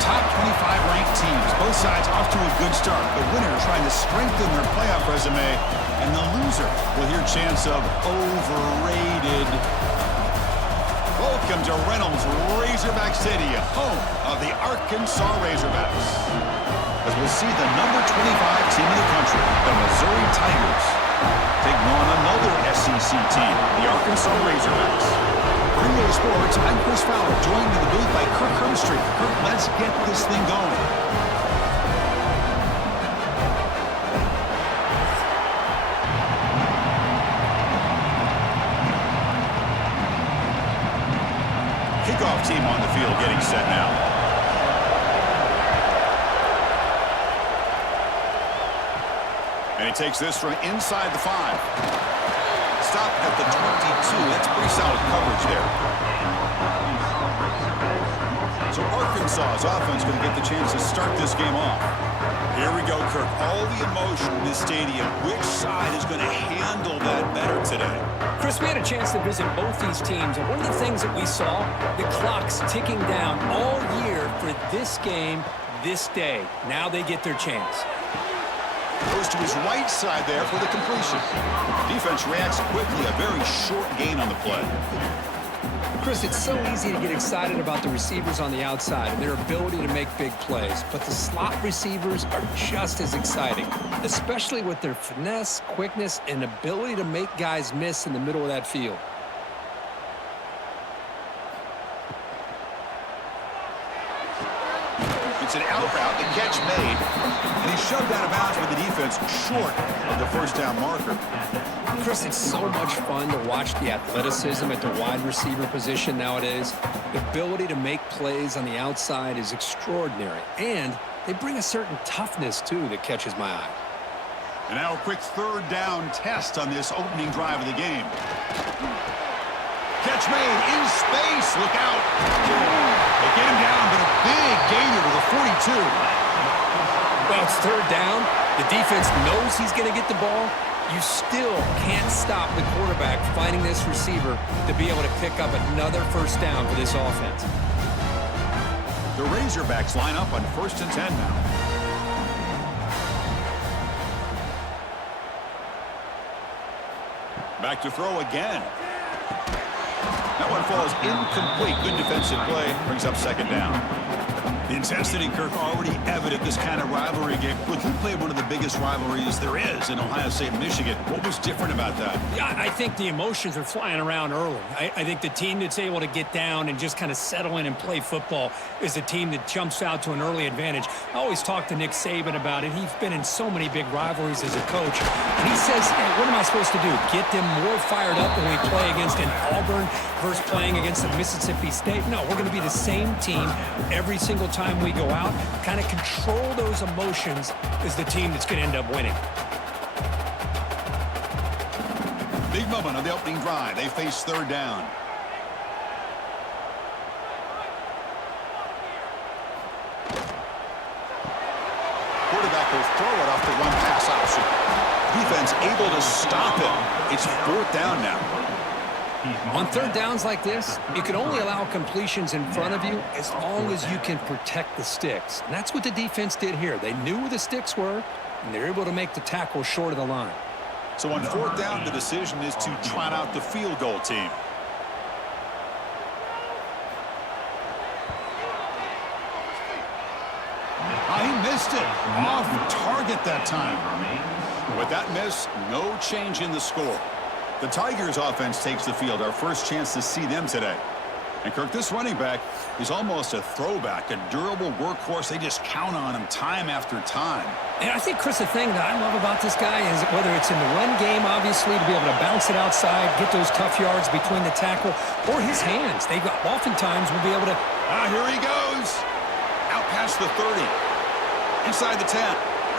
top 25 ranked teams. Both sides off to a good start. The winner trying to strengthen their playoff resume, and the loser will hear chants of overrated. Welcome to Reynolds Razorback Stadium, home of the Arkansas Razorbacks. As we'll see the number 25 team in the country, the Missouri Tigers, taking on another SEC team, the Arkansas Razorbacks. Greenway Sports, I'm Chris Fowler, joined in the booth by Kirk Hermstreet. Kirk, let's get this thing going. Kickoff team on the field getting set now. And he takes this from inside the 5. Stop at the 22. That's pretty solid coverage there. So Arkansas's offense going to get the chance to start this game off. Here we go, Kirk. All the emotion in this stadium. Which side is going to handle that better today? Chris, we had a chance to visit both these teams, and one of the things that we saw, the clock's ticking down all year for this game, this day. Now they get their chance. Goes to his right side there for the completion. Defense reacts quickly. A very short gain on the play. Chris, it's so easy to get excited about the receivers on the outside and their ability to make big plays, but the slot receivers are just as exciting, especially with their finesse, quickness, and ability to make guys miss in the middle of that field. It's an out route, the catch made, and he shoved out of bounds with the defense short of the first down marker. Chris, it's so much fun to watch the athleticism at the wide receiver position nowadays. The ability to make plays on the outside is extraordinary, and they bring a certain toughness, too, that catches my eye. And now a quick third down test on this opening drive of the game. Catch made in space. Look out. They get him down, but a big gainer to the 42. Well, it's third down. The defense knows he's going to get the ball. You still can't stop the quarterback finding this receiver to be able to pick up another first down for this offense. The Razorbacks line up on 1st and 10 now. Back to throw again. That one falls incomplete. Good defensive play. Brings up second down. The intensity, Kirk, already evident this kind of rivalry game. Look, you played one of the biggest rivalries there is in Ohio State and Michigan. What was different about that? Yeah, I think the emotions are flying around early. I think the team that's able to get down and just kind of settle in and play football is a team that jumps out to an early advantage. I always talk to Nick Saban about it. He's been in so many big rivalries as a coach. And he says, hey, what am I supposed to do? Get them more fired up when we play against an Auburn versus playing against a Mississippi State? No, we're going to be the same team every single time we go out. Kind of control those emotions is the team that's going to end up winning. Big moment on the opening drive. They face third down. Quarterback will throw it off the run pass option. Defense able to stop it. It's fourth down now. On third downs like this, you can only allow completions in front of you as long as you can protect the sticks. And that's what the defense did here. They knew where the sticks were, and they're able to make the tackle short of the line. So on fourth down, the decision is to trot out the field goal team. He missed it. Off target that time. With that miss, no change in the score. The Tigers offense takes the field. Our first chance to see them today. And Kirk, this running back is almost a throwback, a durable workhorse. They just count on him time after time. And I think, Chris, the thing that I love about this guy is whether it's in the run game, obviously, to be able to bounce it outside, get those tough yards between the tackle, or his hands. They oftentimes will be able to... Here he goes. Out past the 30. Inside the 10.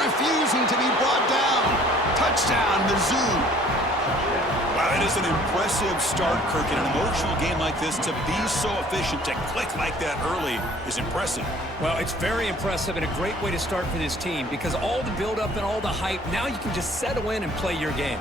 Refusing to be brought down. Touchdown, Mizzou. Wow, that is an impressive start, Kirk. In an emotional game like this, to be so efficient, to click like that early is impressive. Well, it's very impressive and a great way to start for this team because all the build-up and all the hype, now you can just settle in and play your game.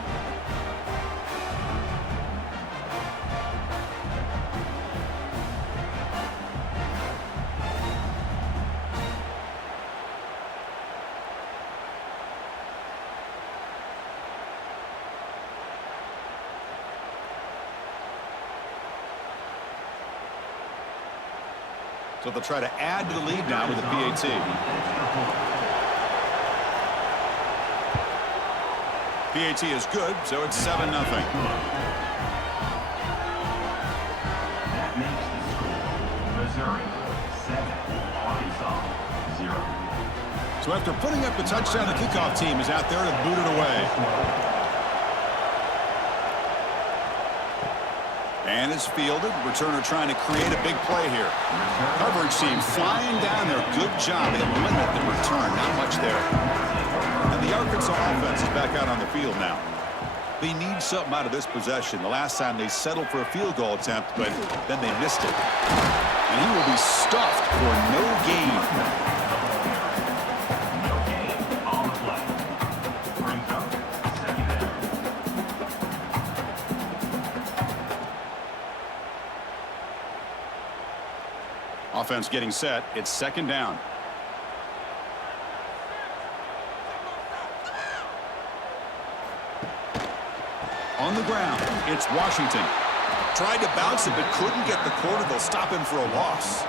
So they'll try to add to the lead now with the PAT. PAT is good, so it's 7-0. That makes the score Missouri 7, Arkansas 0. So after putting up the touchdown, the kickoff team is out there to boot it away. And it's fielded. Returner trying to create a big play here. Coverage team flying down there. Good job. They limit the return. Not much there. And the Arkansas offense is back out on the field now. They need something out of this possession. The last time they settled for a field goal attempt, but then they missed it. And he will be stuffed for no gain. Offense getting set. It's 2nd down. On the ground, it's Washington. Tried to bounce it, but couldn't get the quarter. They'll stop him for a loss.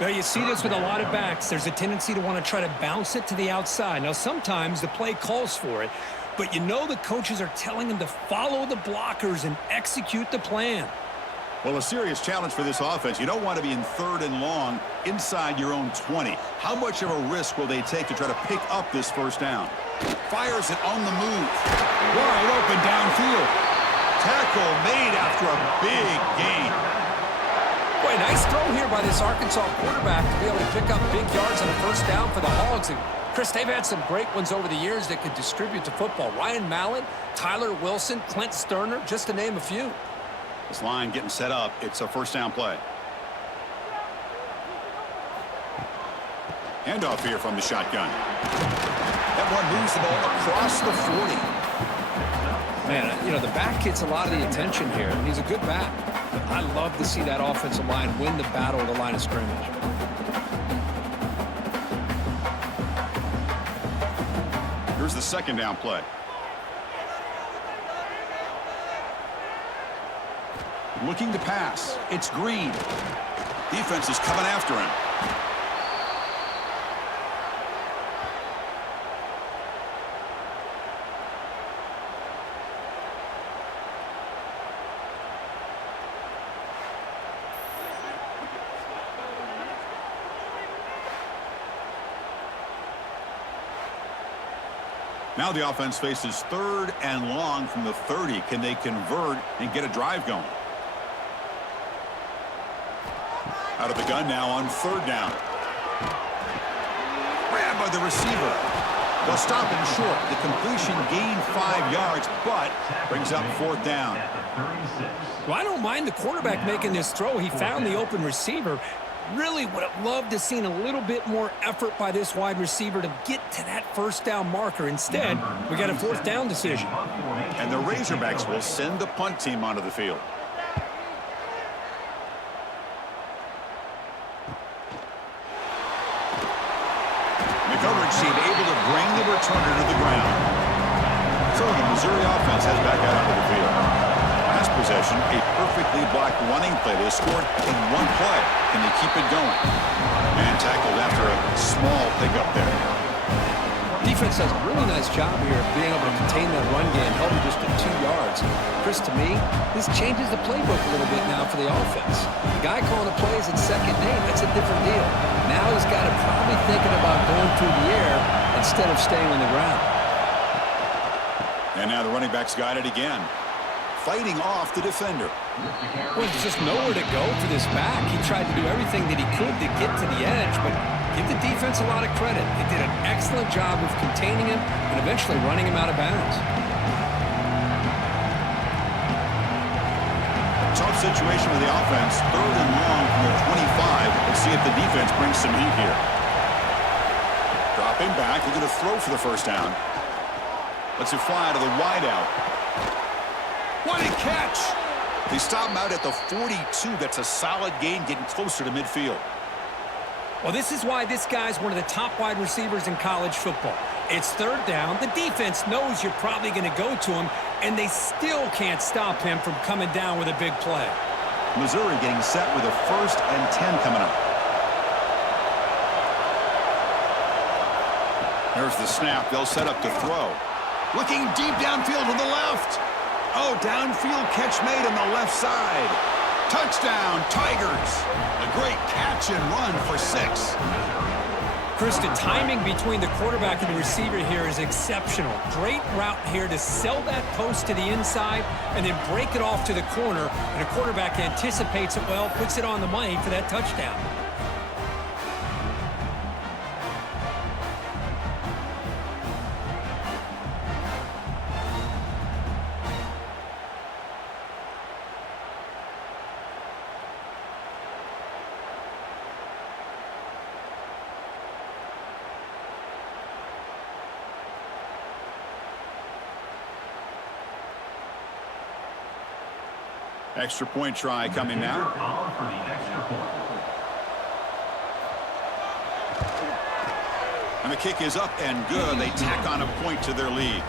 Well, you see this with a lot of backs. There's a tendency to want to try to bounce it to the outside. Now, sometimes the play calls for it, but you know the coaches are telling them to follow the blockers and execute the plan. Well, a serious challenge for this offense. You don't want to be in 3rd and long inside your own 20. How much of a risk will they take to try to pick up this 1st down? Fires it on the move. Wide open downfield. Tackle made after a big gain. Boy, nice throw here by this Arkansas quarterback to be able to pick up big yards on a 1st down for the Hogs. And Chris, they've had some great ones over the years that could distribute the football. Ryan Mallett, Tyler Wilson, Clint Sterner, just to name a few. This line getting set up. It's a 1st down play. Handoff here from the shotgun. That one moves the ball across the 40. Man, you know, the back gets a lot of the attention here, and he's a good back. But I love to see that offensive line win the battle at the line of scrimmage. Here's the 2nd down play. Looking to pass. It's Green. Defense is coming after him. Now the offense faces 3rd and long from the 30. Can they convert and get a drive going? Out of the gun now on 3rd down. Grabbed by the receiver. They'll stop him short. The completion gained 5 yards, but brings up 4th down. Well, I don't mind the quarterback making this throw. He found the open receiver. Really would have loved to have seen a little bit more effort by this wide receiver to get to that 1st down marker. Instead, we got a 4th down decision. And the Razorbacks will send the punt team onto the field. The coverage team able to bring the returner to the ground. So the Missouri offense heads back out onto the field. Last possession, a perfectly blocked running play. They scored in 1 play. Can they keep it going? And tackled after a small pickup there. Defense does a really nice job here of being able to contain that run game, held him just to 2 yards. Chris, to me, this changes the playbook a little bit now for the offense. The guy calling the plays at 2nd and 8, that's a different deal. Now he's got to probably thinking about going through the air instead of staying on the ground. And now the running back's got it again. Fighting off the defender. Well, there's just nowhere to go for this back. He tried to do everything that he could to get to the edge, but give the defense a lot of credit. They did an excellent job of containing him and eventually running him out of bounds. Tough situation with the offense. 3rd and long from the 25. Let's see if the defense brings some heat here. Dropping back. They're going to throw for the 1st down. Lets it fly out of the wideout. What a catch! They stop him out at the 42. That's a solid gain, getting closer to midfield. Well, this is why this guy's one of the top wide receivers in college football. It's 3rd down. The defense knows you're probably going to go to him, and they still can't stop him from coming down with a big play. Missouri getting set with a 1st and 10 coming up. There's the snap. They'll set up to throw. Looking deep downfield to the left. Oh, downfield catch made on the left side. Touchdown, Tigers. A great catch and run for 6. Chris, the timing between the quarterback and the receiver here is exceptional. Great route here to sell that post to the inside and then break it off to the corner. And a quarterback anticipates it well, puts it on the money for that touchdown. Extra point try coming now. For the extra point. And the kick is up and good. They tack on a point to their lead.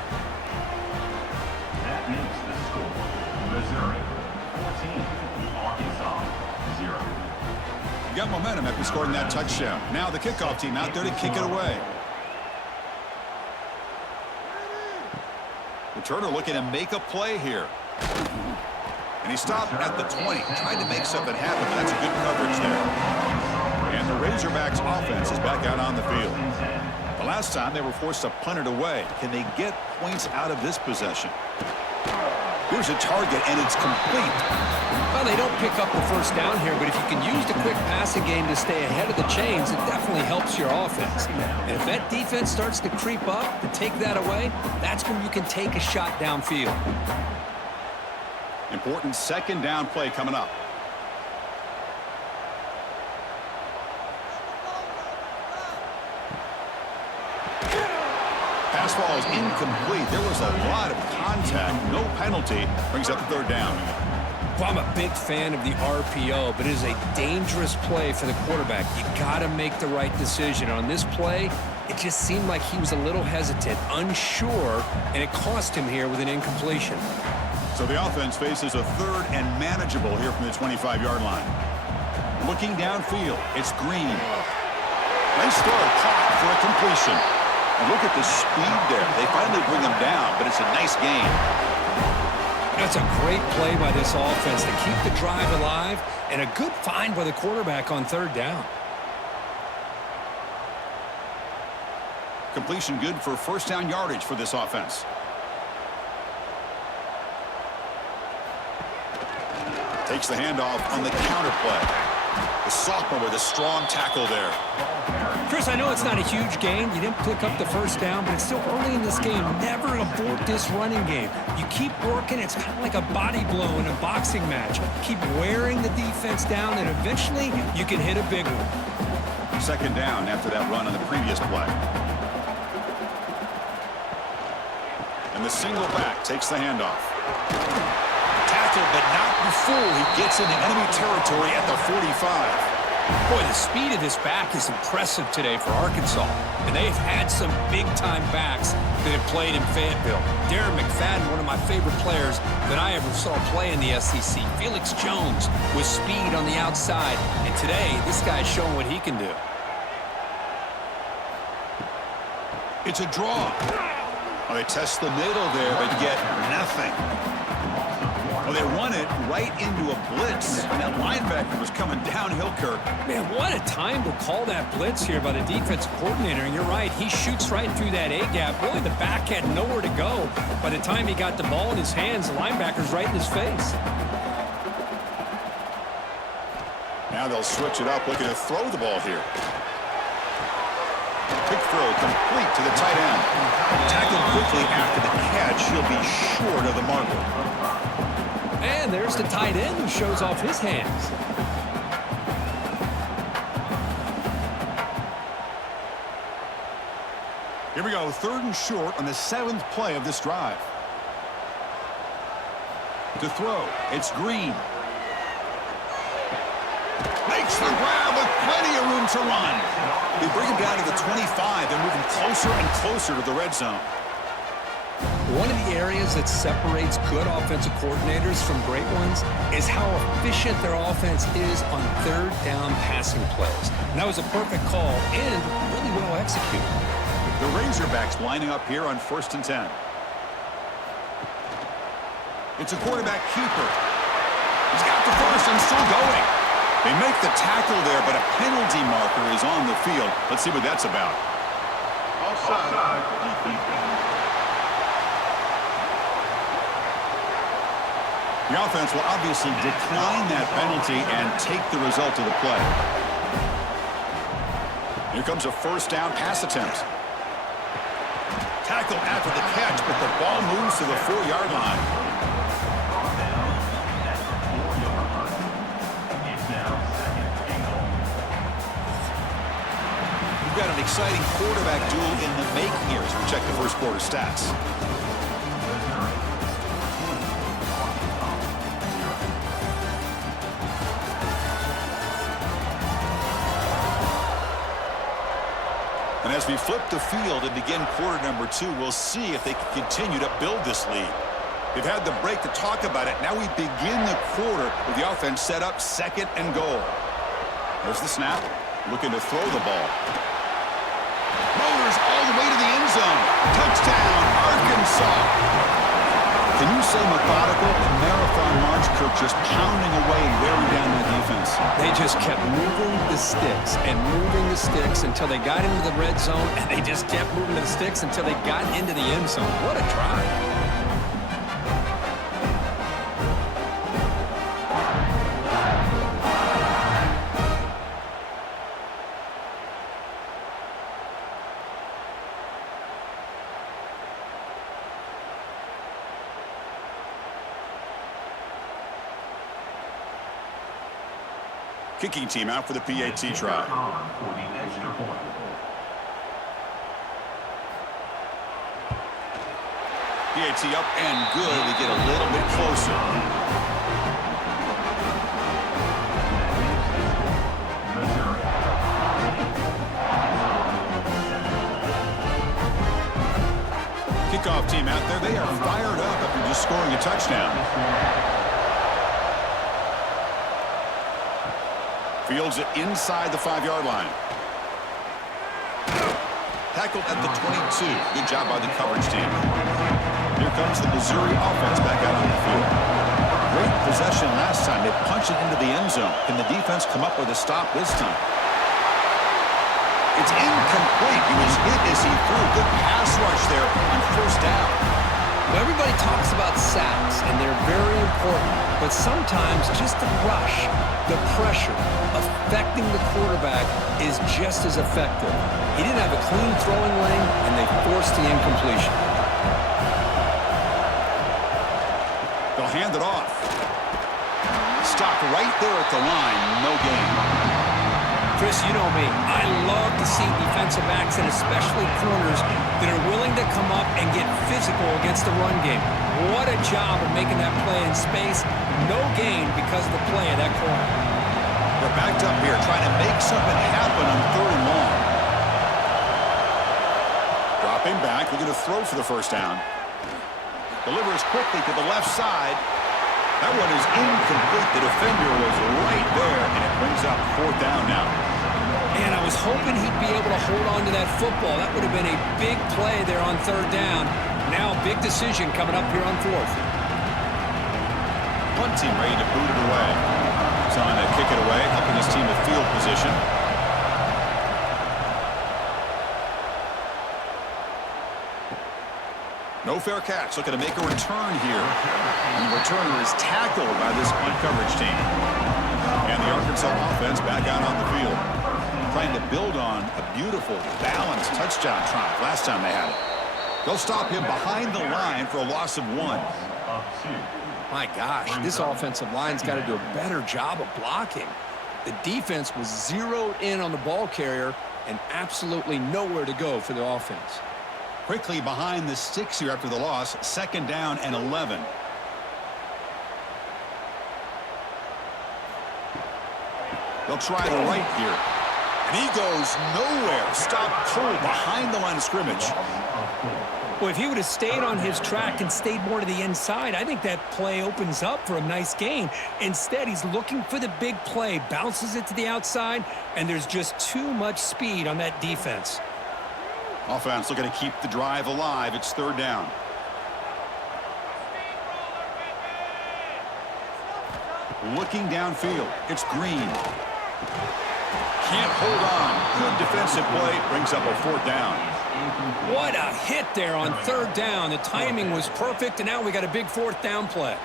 That makes the score Missouri 14, Arkansas 0. You got momentum after scoring that touchdown. Now the kickoff team out there to kick it away. Returner looking to make a play here. And he stopped at the 20, trying to make something happen, but that's a good coverage there. And the Razorbacks offense is back out on the field. The last time they were forced to punt it away. Can they get points out of this possession? Here's a target, and it's complete. Well, they don't pick up the first down here, but if you can use the quick passing game to stay ahead of the chains, it definitely helps your offense. And if that defense starts to creep up to take that away, that's when you can take a shot downfield. Important 2nd down play coming up. Pass ball is incomplete. There was a lot of contact. No penalty. Brings up the 3rd down. Well, I'm a big fan of the RPO, but it is a dangerous play for the quarterback. You got to make the right decision. On this play, it just seemed like he was a little hesitant, unsure, and it cost him here with an incompletion. So the offense faces a 3rd and manageable here from the 25-yard line. Looking downfield, it's Green. Nice throw, caught for a completion. And look at the speed there. They finally bring him down, but it's a nice gain. That's a great play by this offense to keep the drive alive, and a good find by the quarterback on 3rd down. Completion good for 1st down yardage for this offense. Takes the handoff on the counter play. The sophomore with a strong tackle there. Chris, I know it's not a huge gain. You didn't pick up the 1st down, but it's still early in this game. Never abort this running game. You keep working. It's kind of like a body blow in a boxing match. Keep wearing the defense down, and eventually you can hit a big one. 2nd down after that run on the previous play. And the single back takes the handoff. Tackled, but not before he gets into enemy territory at the 45. Boy, the speed of this back is impressive today for Arkansas. And they've had some big-time backs that have played in Fayetteville. Darren McFadden, one of my favorite players that I ever saw play in the SEC. Felix Jones with speed on the outside. And today, this guy's showing what he can do. It's a draw. Well, they test the middle there, but get nothing. Well, they run it right into a blitz, and that linebacker was coming downhill, Kirk. Man, what a time to call that blitz here by the defensive coordinator. And you're right, he shoots right through that A-gap. Really, the back had nowhere to go. By the time he got the ball in his hands, the linebacker's right in his face. Now they'll switch it up, looking to throw the ball here. Quick throw, complete to the tight end. Tackled quickly after the catch. He'll be short of the marker. And there's the tight end who shows off his hands. Here we go, 3rd and short on the 7th play of this drive. To throw, it's Green. Makes the grab with plenty of room to run. They bring him down to the 25 and move him closer and closer to the red zone. one of the areas that separates good offensive coordinators from great ones is how efficient their offense is on third down passing plays. And that was a perfect call and really well executed. The Razorbacks lining up here on 1st and 10. It's a quarterback keeper. He's got the first and still going. They make the tackle there, but a penalty marker is on the field. Let's see what that's about. Offside. The offense will obviously decline that penalty and take the result of the play. Here comes a 1st down pass attempt. Tackle after the catch, but the ball moves to the 4-yard line. We've got an exciting quarterback duel in the making here as we check the first quarter stats. And as we flip the field and begin quarter number 2, we'll see if they can continue to build this lead. They've had the break to talk about it. Now we begin the quarter with the offense set up 2nd and goal. There's the snap. Looking to throw the ball. Motors all the way to the end zone. Touchdown, Arkansas. Can you say methodical? A marathon march, Kirk, just pounding away and wearing down that defense. They just kept moving the sticks and moving the sticks until they got into the red zone, and they just kept moving the sticks until they got into the end zone. What a drive. Kicking team out for the PAT try. For the extra point. PAT up and good. We get a little bit closer. Missouri. Kickoff team out there. They are fired up after just scoring a touchdown. Fields it inside the 5-yard line. Tackled at the 22. Good job by the coverage team. Here comes the Missouri offense back out on the field. Great possession last time. They punched it into the end zone. Can the defense come up with a stop this time? It's incomplete. He was hit as he threw. Good pass rush there on 1st down. Well, everybody talks about sacks, and they're very important. But sometimes just the rush, the pressure, affecting the quarterback is just as effective. He didn't have a clean throwing lane, and they forced the incompletion. They'll hand it off. Stopped right there at the line. No gain. Chris, you know me. I love to see defensive backs and especially corners that are willing to come up and get physical against the run game. What a job of making that play in space. No gain because of the play of that corner. They're backed up here trying to make something happen on 3rd and long. Dropping back. They're going to throw for the 1st down. Delivers quickly to the left side. That one is incomplete. The defender was right there, and it brings up 4th down now. And I was hoping he'd be able to hold on to that football. That would have been a big play there on 3rd down. Now a big decision coming up here on 4th. Punt team ready to boot it away. Trying to kick it away, helping his team with field position. No fair catch. Looking to make a return here. And the returner is tackled by this punt coverage team. And the Arkansas offense back out on the field. Trying to build on a beautiful, balanced touchdown drive last time they had it. They'll stop him behind the line for a loss of 1. My gosh, this offensive line's got to do a better job of blocking. The defense was zeroed in on the ball carrier and absolutely nowhere to go for the offense. Quickly behind the sticks here after the loss. 2nd down and 11. They'll try the right here. And he goes nowhere. Stopped cold behind the line of scrimmage. Well, if he would have stayed on his track and stayed more to the inside, I think that play opens up for a nice gain. Instead, he's looking for the big play, bounces it to the outside, and there's just too much speed on that defense. Offense looking to keep the drive alive. It's third down. Looking downfield. It's Green. Can't hold on. Good defensive play. Brings up a fourth down. What a hit there on third down. The timing was perfect, and now we got a big fourth down play.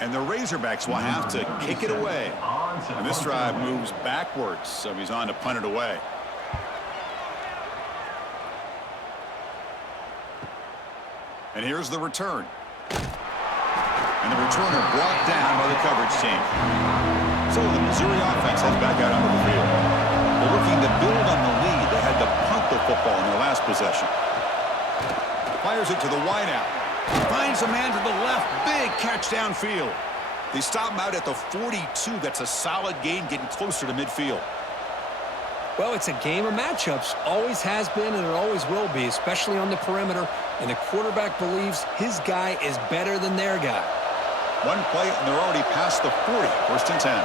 And the Razorbacks will have to kick it away. And this drive moves backwards, so he's on to punt it away. And here's the return. And the returner brought down by the coverage team. So the Missouri offense heads back out onto the field. They're looking to build on the lead. They had to punt the football in their last possession. Fires it to the wideout. Finds a man to the left. Big catch downfield. They stop him out at the 42. That's a solid gain, getting closer to midfield. Well, it's a game of matchups. Always has been, and it always will be, especially on the perimeter. And the quarterback believes his guy is better than their guy. One play, and they're already past the 40. First and 10.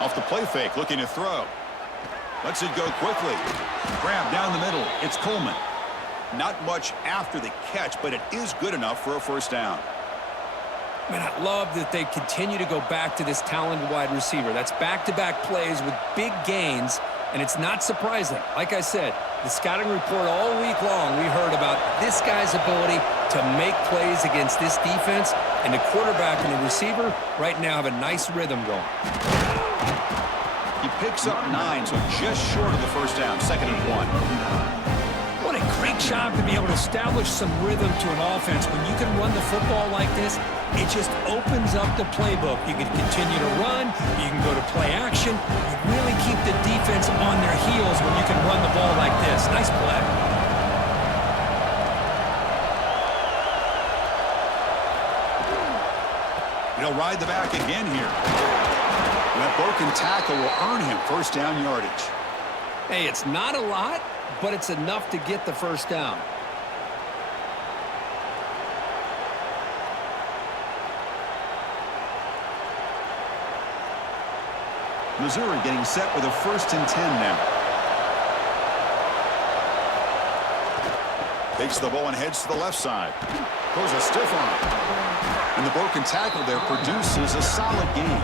Off the play fake, looking to throw. Lets it go quickly. Grab down the middle. It's Coleman. Not much after the catch, but it is good enough for a first down. Man, I love that they continue to go back to this talented wide receiver. That's back-to-back plays with big gains, and it's not surprising. Like I said, the scouting report all week long, we heard about this guy's ability to make plays against this defense, and the quarterback and the receiver right now have a nice rhythm going. He picks up 9, so just short of the first down, 2nd and 1. What a great job to be able to establish some rhythm to an offense. When you can run the football like this, it just opens up the playbook. You can continue to run. You can go to play action. You really keep the defense on their heels when you can run the ball like this. Nice play. He'll ride the back again here. That broken tackle will earn him first down yardage. Hey, it's not a lot, but it's enough to get the first down. Missouri getting set with a 1st and 10 now. Takes the ball and heads to the left side. Goes a stiff arm. And the broken tackle there produces a solid gain.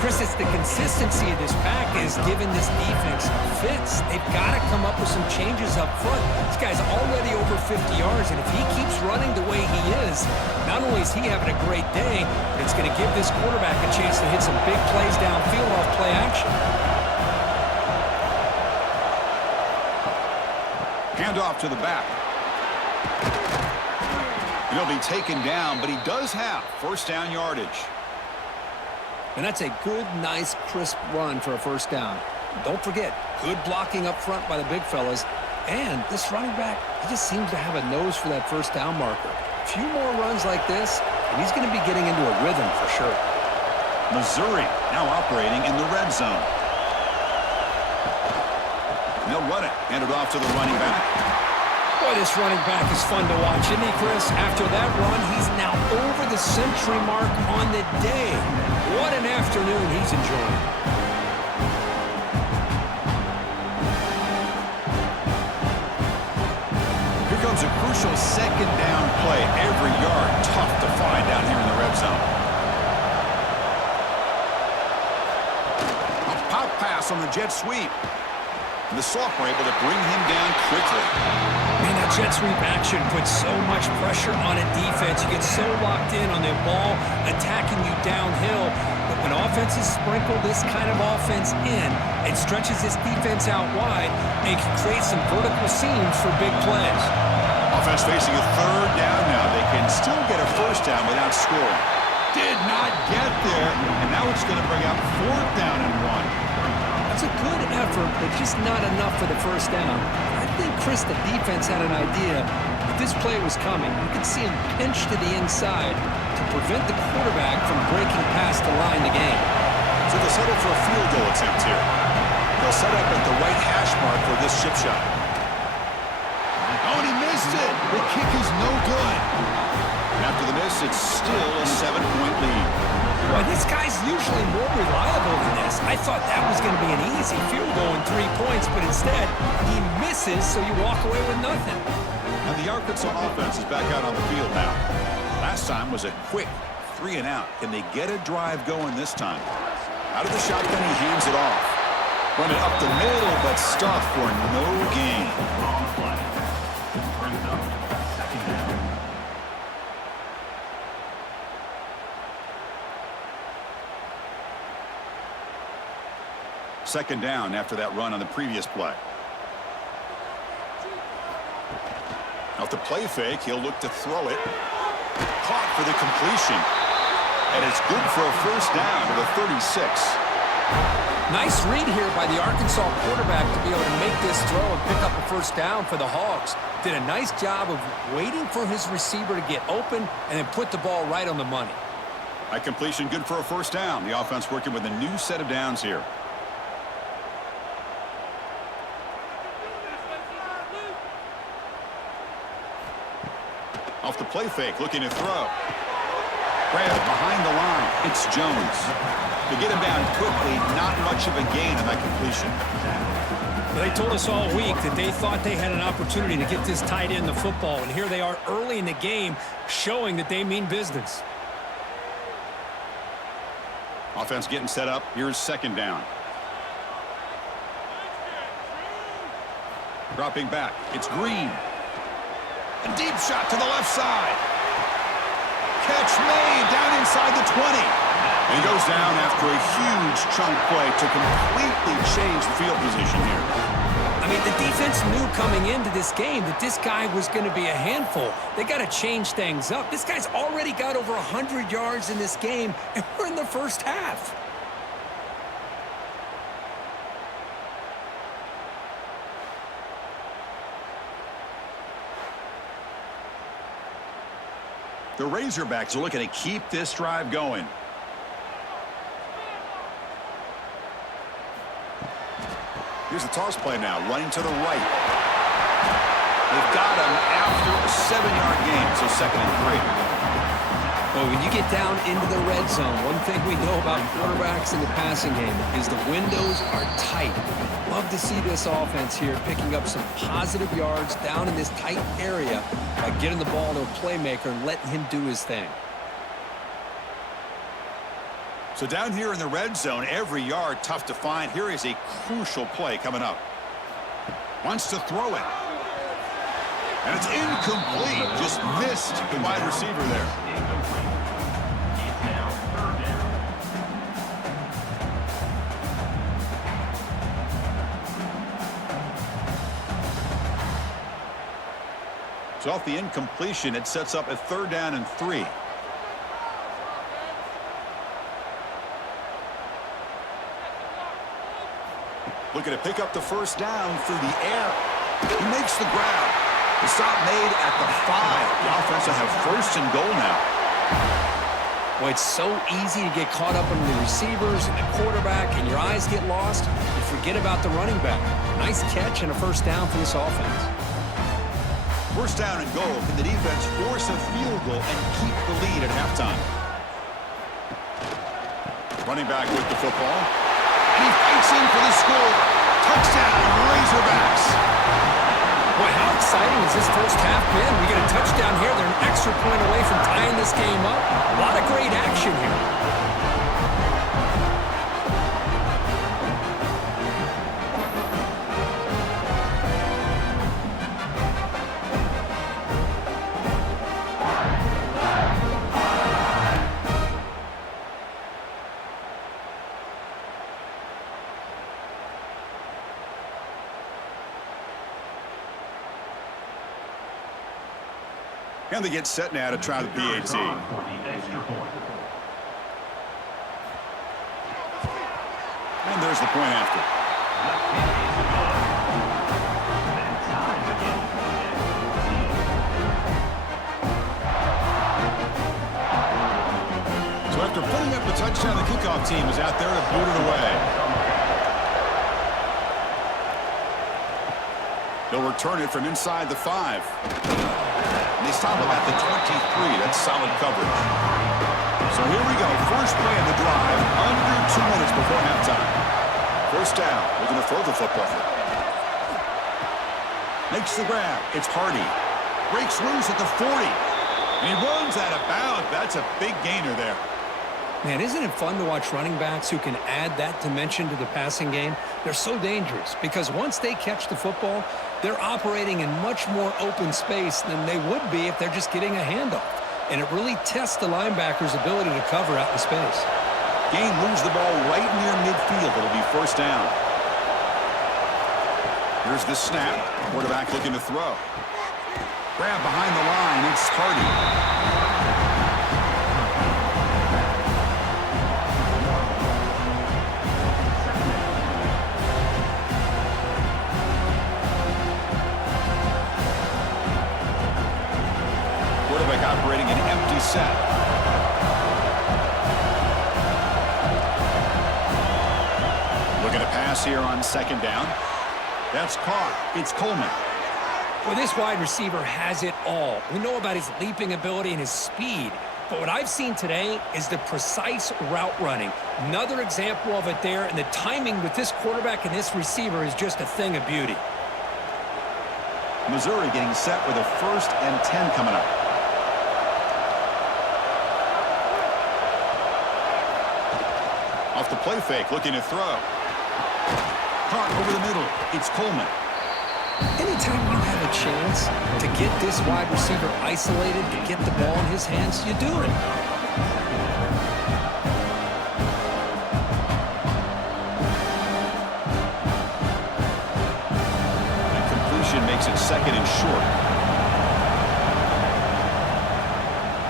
Chris, it's the consistency of this pack is giving this defense fits. They've got to come up with some changes up front. This guy's already over 50 yards, and if he keeps running the way he is, not only is he having a great day, but it's going to give this quarterback a chance to hit some big plays downfield off play action. Hand off to the back. He'll be taken down, but he does have first down yardage. And that's a good, nice, crisp run for a first down. Don't forget, good blocking up front by the big fellas. And this running back, he just seems to have a nose for that first down marker. A few more runs like this, and he's going to be getting into a rhythm for sure. Missouri now operating in the red zone. And they'll run it. Hand it off to the running back. Boy, this running back is fun to watch, isn't he, Chris? After that run, he's now over the century mark on the day. What an afternoon he's enjoying. Here comes a crucial 2nd down play. Every yard tough to find down here in the red zone. A pop pass on the jet sweep. And the sophomore able to bring him down quickly. Man, that jet sweep action puts so much pressure on a defense. You get so locked in on the ball attacking you downhill. But when offenses sprinkle this kind of offense in, it stretches this defense out wide and can create some vertical seams for big plays. Offense facing a 3rd down now. They can still get a first down without scoring. Did not get there, and now it's going to bring up 4th down and 1. That's a good effort, but just not enough for the first down. I think, Chris, the defense had an idea that this play was coming. You could see him pinch to the inside to prevent the quarterback from breaking past the line to gain. So they'll settle for a field goal attempt here. They'll set up at the right hash mark for this chip shot. Oh, and he missed it. The kick is no good. And after the miss, it's still a 7-point lead. Well, this guy's usually more reliable than this. I thought that was going to be an easy field goal and 3 points, but instead, he misses, so you walk away with nothing. And the Arkansas offense is back out on the field now. Last time was a quick 3-and-out. Can they get a drive going this time? Out of the shotgun, he hands it off. Run it up the middle, but stuff for no gain. On the play. Brings up second down. Second down after that run on the previous play. Off the play fake, he'll look to throw it. Caught for the completion. And it's good for a first down to the 36. Nice read here by the Arkansas quarterback to be able to make this throw and pick up a first down for the Hogs. Did a nice job of waiting for his receiver to get open and then put the ball right on the money. That completion good for a first down. The offense working with a new set of downs here. Off the play fake, looking to throw. Grab behind the line. It's Jones. To get him down quickly, not much of a gain on that completion. They told us all week that they thought they had an opportunity to get this tight end the football, and here they are early in the game showing that they mean business. Offense getting set up. Here's second down. Dropping back. It's Green. A deep shot to the left side. Catch made down inside the 20. And he goes down after a huge chunk play to completely change the field position here. I mean, the defense knew coming into this game that this guy was going to be a handful. They got to change things up. This guy's already got over 100 yards in this game, and we're in the first half. The Razorbacks are looking to keep this drive going. Here's the toss play now, running to the right. They've got him after a 7-yard gain, so 2nd and 3. Well, when you get down into the red zone, one thing we know about quarterbacks in the passing game is the windows are tight. Love to see this offense here picking up some positive yards down in this tight area by getting the ball to a playmaker and letting him do his thing. So down here in the red zone, every yard tough to find. Here is a crucial play coming up. Wants to throw it. And it's incomplete. Just missed the wide receiver there. Incomplete. He's down, 3rd down. So off the incompletion, it sets up a 3rd down and 3. Looking to pick up the first down through the air. He makes the grab. The stop made at the 5. The offense will have 1st and goal now. Well, it's so easy to get caught up in the receivers and the quarterback, and your eyes get lost. You forget about the running back. Nice catch and a first down for this offense. 1st down and goal. Can the defense force a field goal and keep the lead at halftime? Running back with the football. And he fights in for the score. Touchdown, Razorbacks. Boy, how exciting has this first half been? We get a touchdown here. They're an extra point away from tying this game up. A lot of great action here. And they get set now to try the PAT. For the extra point. And there's the point after. That kick is good. Then time again. So after putting up the touchdown on the kickoff kickoff team is out there to boot it away. They'll return it from inside the 5. And they stop him at the 23. That's solid coverage. So here we go. First play of the drive. Under 2 minutes before halftime. First down. We're going to throw the football. Makes the grab. It's Hardy. Breaks loose at the 40. And he runs out of bounds. That's a big gainer there. Man, isn't it fun to watch running backs who can add that dimension to the passing game? They're so dangerous because once they catch the football, they're operating in much more open space than they would be if they're just getting a handoff. And it really tests the linebacker's ability to cover out in space. Gain moves the ball right near midfield. It'll be first down. Here's the snap. Quarterback looking to throw. Grab behind the line. It's Hardy. Operating an empty set. Looking to pass here on second down. That's caught. It's Coleman. Well, this wide receiver has it all. We know about his leaping ability and his speed. But what I've seen today is the precise route running. Another example of it there, and the timing with this quarterback and this receiver is just a thing of beauty. Missouri getting set with a 1st and 10 coming up. Off the play fake, looking to throw. Caught over the middle. It's Coleman. Anytime you have a chance to get this wide receiver isolated, to get the ball in his hands, you do it. And completion makes it 2nd and short.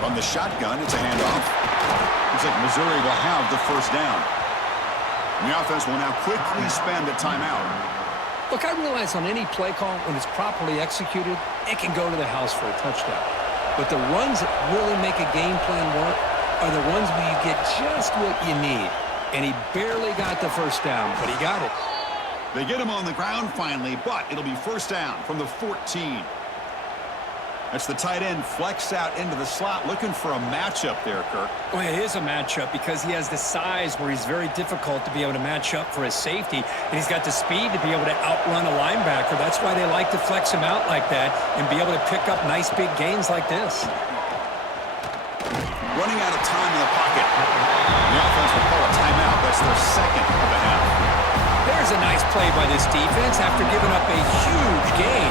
From the shotgun, it's a handoff. Looks like Missouri will have the first down. And the offense will now quickly spend a timeout. Look, I realize on any play call, when it's properly executed, it can go to the house for a touchdown. But the runs that really make a game plan work are the ones where you get just what you need. And he barely got the first down, but he got it. They get him on the ground finally, but it'll be first down from the 14. That's the tight end flex out into the slot, looking for a matchup there, Kirk. Well, it is a matchup because he has the size where he's very difficult to be able to match up for his safety, and he's got the speed to be able to outrun a linebacker. That's why they like to flex him out like that and be able to pick up nice big gains like this. Running out of time in the pocket. The offense will call a timeout. That's their 2nd of the half. There's a nice play by this defense after giving up a huge gain.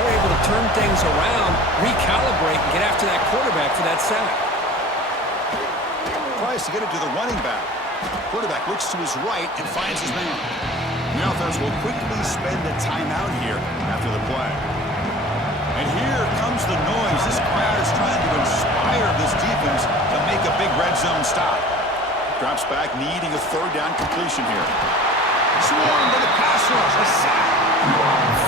They're able to turn things around, recalibrate, and get after that quarterback for that sack. Tries to get it to the running back. Quarterback looks to his right and finds his man. The offense will quickly spend a timeout here after the play. And here comes the noise. This crowd is trying to inspire this defense to make a big red zone stop. Drops back, needing a 3rd down completion here. Swarmed by the pass rush. A sack.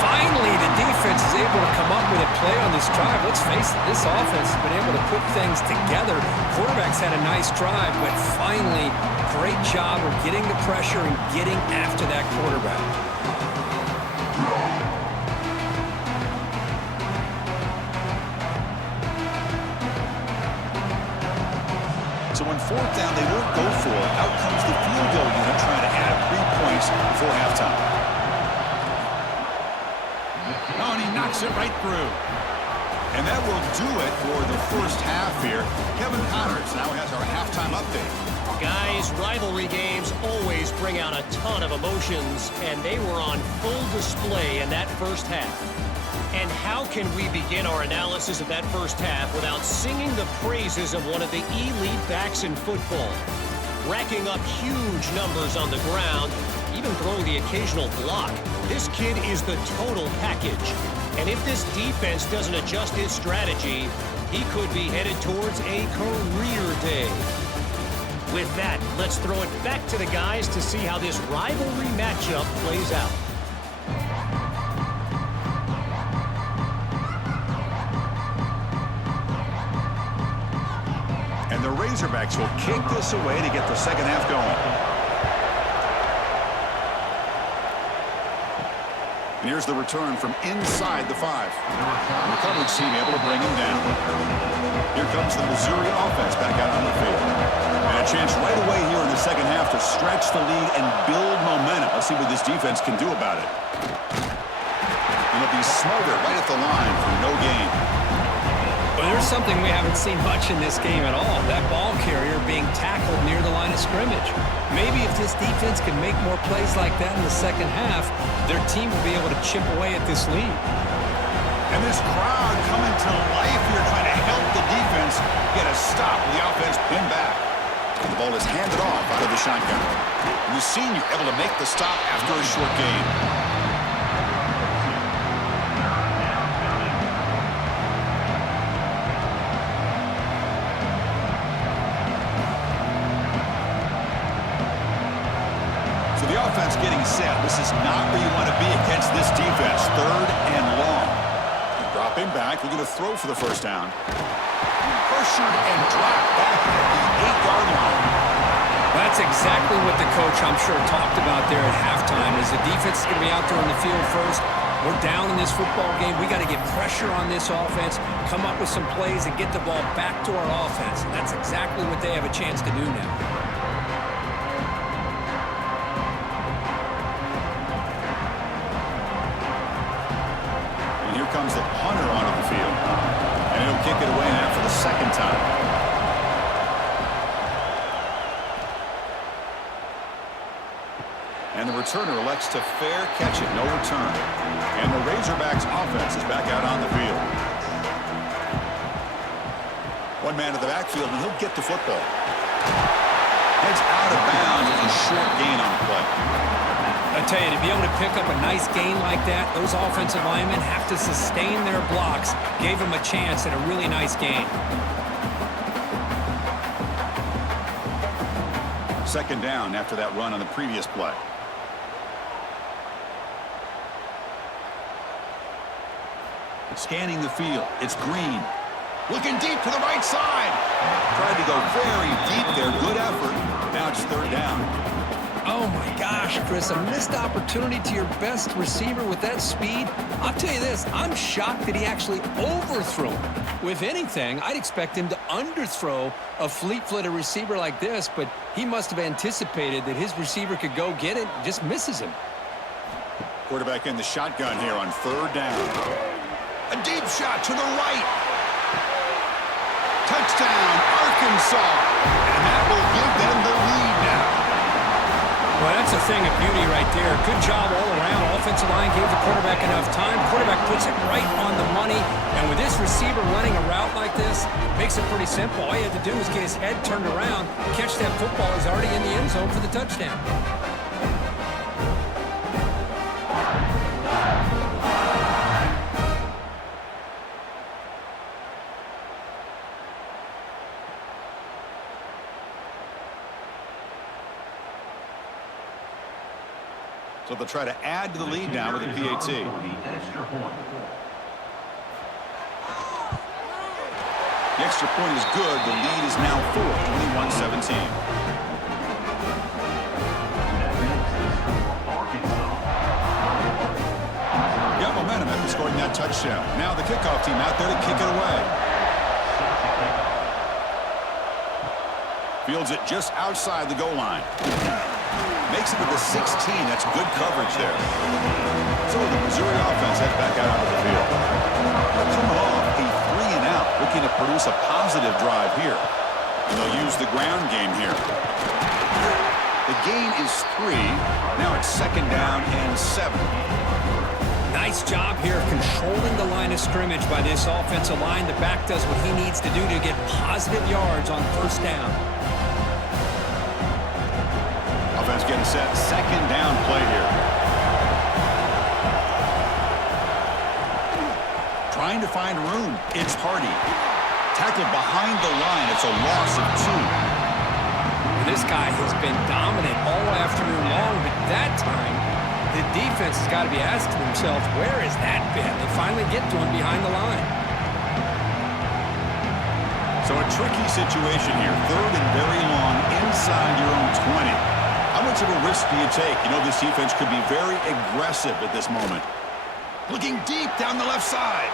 Finally, the defense is able to come up with a play on this drive. Let's face it, this offense has been able to put things together. Quarterback's had a nice drive, but finally, great job of getting the pressure and getting after that quarterback. So on 4th down, they won't go for it. Out comes the field goal unit trying to add 3 points before halftime. Oh, and he knocks it right through. And that will do it for the first half here. Kevin Connors now has our halftime update. Guys, rivalry games always bring out a ton of emotions, and they were on full display in that first half. And how can we begin our analysis of that first half without singing the praises of one of the elite backs in football? Racking up huge numbers on the ground, even throwing the occasional block. This kid is the total package. And if this defense doesn't adjust its strategy, he could be headed towards a career day. With that, let's throw it back to the guys to see how this rivalry matchup plays out. And the Razorbacks will kick this away to get the second half going. And here's the return from inside the 5. The coverage team able to bring him down. Here comes the Missouri offense back out on the field. And a chance right away here in the second half to stretch the lead and build momentum. Let's see what this defense can do about it. And it'll be smothered right at the line for no gain. Well, there's something we haven't seen much in this game at all. That ball carrier being tackled near the line of scrimmage. Maybe if this defense can make more plays like that in the second half, their team will be able to chip away at this lead. And this crowd coming to life here trying to help the defense get a stop with the offense pinned back. And the ball is handed off out of the shotgun. And the senior able to make the stop after a short gain. So the offense getting set. This is not where you want to be against this defense. 3rd and long. Dropping back. We're going to throw for the first down. Pressured and dropped back at the 8-yard line. That's exactly what the coach, I'm sure, talked about there at halftime, is the defense is going to be out there on the field first. We're down in this football game. We got to get pressure on this offense, come up with some plays, and get the ball back to our offense. And that's exactly what they have a chance to do now. And here comes the punter onto the field. And he'll kick it away now for the second time. And the returner elects to fair catch it, no return. And the Razorbacks offense is back out on the field. One man in the backfield, and he'll get the football. Heads out of bounds with a short gain on the play. I tell you, to be able to pick up a nice gain like that, those offensive linemen have to sustain their blocks. Gave them a chance at a really nice gain. Second down after that run on the previous play. Scanning the field. It's Green. Looking deep to the right side. Tried to go very deep there. Good effort. Now it's 3rd down. Oh, my gosh, Chris, a missed opportunity to your best receiver with that speed. I'll tell you this, I'm shocked that he actually overthrew him. With anything, I'd expect him to underthrow a fleet-footed receiver like this, but he must have anticipated that his receiver could go get it and just misses him. Quarterback in the shotgun here on 3rd down. A deep shot to the right. Touchdown, Arkansas. And that will give them the lead now. Well, that's a thing of beauty right there. Good job all around. Offensive line gave the quarterback enough time. Quarterback puts it right on the money. And with this receiver running a route like this, makes it pretty simple. All you had to do was get his head turned around, catch that football. He's already in the end zone for the touchdown. So they'll try to add to the lead now with a PAT. The extra point is good. The lead is now 4, 21-17. Got momentum after scoring that touchdown. Now the kickoff team out there to kick it away. Fields it just outside the goal line. Makes it to the 16. That's good coverage there. So the Missouri offense heads back out onto the field. They're coming off a 3-and-out, looking to produce a positive drive here. And they'll use the ground game here. The gain is 3. Now it's 2nd down and 7. Nice job here controlling the line of scrimmage by this offensive line. The back does what he needs to do to get positive yards on 1st down. Offense getting set. 2nd down play here. Trying to find room. It's Hardy. Tackled behind the line. It's a loss of 2. This guy has been dominant all afternoon long, but that time, the defense has got to be asking themselves, where has that been? They finally get to him behind the line. So a tricky situation here. 3rd and very long inside your own 20. How much of a risk do you take? You know, this defense could be very aggressive at this moment. Looking deep down the left side.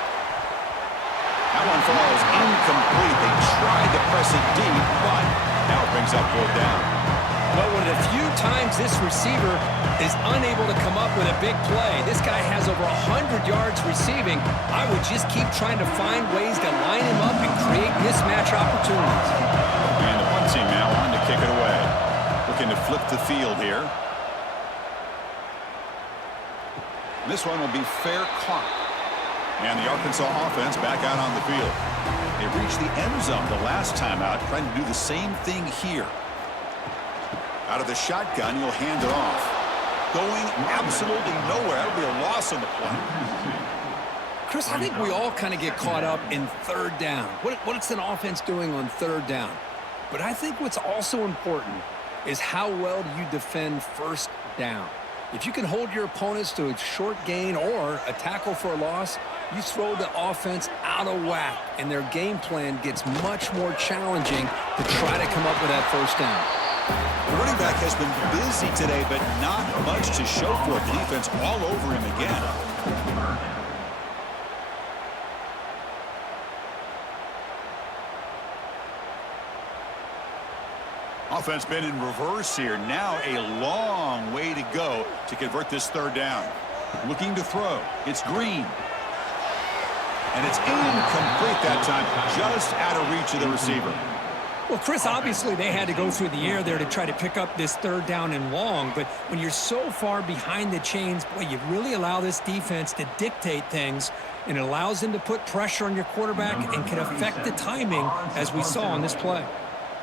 That one falls incomplete. They tried to press it deep, but now it brings up 4th down. Well, one of the few times this receiver is unable to come up with a big play. This guy has over 100 yards receiving. I would just keep trying to find ways to line him up and create mismatch opportunities. And the punt team now on to kick it away. Looking to flip the field here. This one will be fair caught. And the Arkansas offense back out on the field. They reached the end zone the last time out, trying to do the same thing here. Out of the shotgun, he'll hand it off. Going absolutely nowhere. That'll be a loss on the play. Chris, I think we all kind of get caught up in 3rd down. What's an offense doing on 3rd down? But I think what's also important is how well do you defend 1st down. If you can hold your opponents to a short gain or a tackle for a loss, you throw the offense out of whack, and their game plan gets much more challenging to try to come up with that 1st down. The running back has been busy today, but not much to show for it. The defense all over him again. Offense been in reverse here. Now a long way to go to convert this 3rd down. Looking to throw. It's Green. And it's incomplete that time. Just out of reach of the receiver. Well, Chris, obviously they had to go through the air there to try to pick up this 3rd down and long, but when you're so far behind the chains, boy, you really allow this defense to dictate things, and it allows them to put pressure on your quarterback and can affect the timing, as we saw on this play.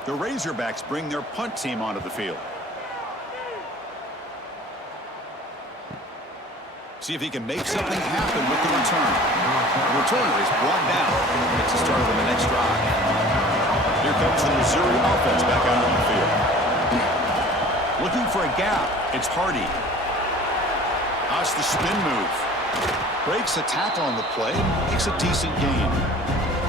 The Razorbacks bring their punt team onto the field. See if he can make something happen with the return. The returner is brought down. Makes a start on the next drive. Here comes the Missouri offense back out on the field. Looking for a gap. It's Hardy. That's the spin move. Breaks a tackle on the play. Makes a decent gain.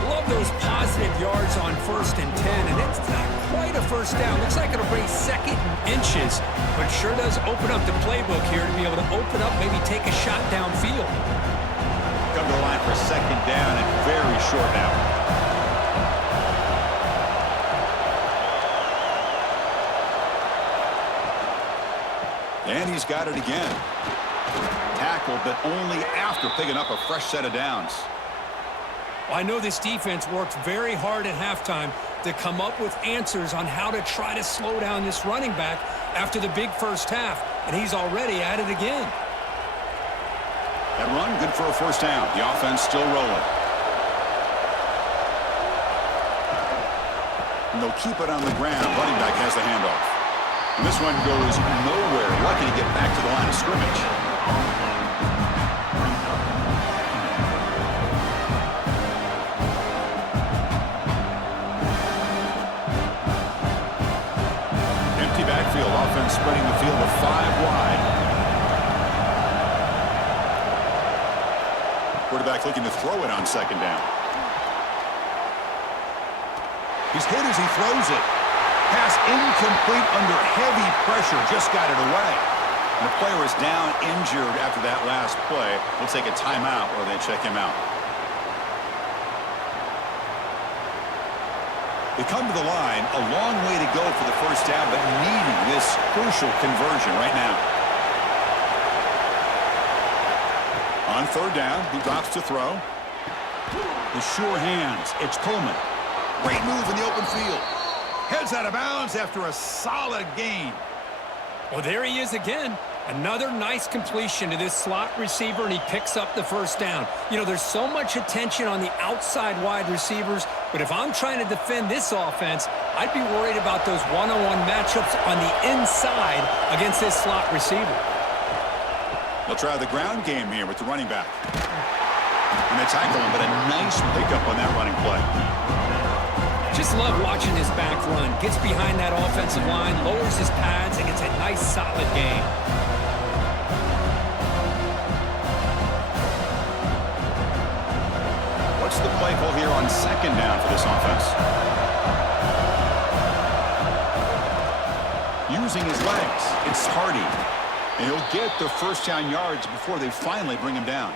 Love those positive yards on 1st and 10, and it's not quite a 1st down. Looks like it'll bring 2nd and inches, but sure does open up the playbook here to be able to open up, maybe take a shot downfield. Come to the line for 2nd down and very short now. And he's got it again. Tackled, but only after picking up a fresh set of downs. Well, I know this defense worked very hard at halftime to come up with answers on how to try to slow down this running back after the big 1st half, and he's already at it again. That run, good for a 1st down. The offense still rolling. And they'll keep it on the ground. Running back has the handoff. And this one goes nowhere. Lucky to get back to the line of scrimmage. Empty backfield. Offense spreading the field of 5 wide. Quarterback looking to throw it on 2nd down. He's hit as he throws it. Pass incomplete under heavy pressure. Just got it away. And the player is down injured after that last play. We'll take a timeout or they check him out. They come to the line. A long way to go for the 1st down, but needing this crucial conversion right now. On 3rd down, he drops to throw. The sure hands. It's Coleman. Great move in the open field. Heads out of bounds after a solid gain. Well, there he is again. Another nice completion to this slot receiver, and he picks up the 1st down. You know, there's so much attention on the outside wide receivers, but if I'm trying to defend this offense, I'd be worried about those one-on-one matchups on the inside against this slot receiver. They'll try the ground game here with the running back. And they tackle him, but a nice pickup on that running play. Just love watching his back run. Gets behind that offensive line, lowers his pads, and gets a nice, solid gain. What's What's the play call here on second down for this offense? Using his legs, it's Hardy. And he'll get the first down yards before they finally bring him down.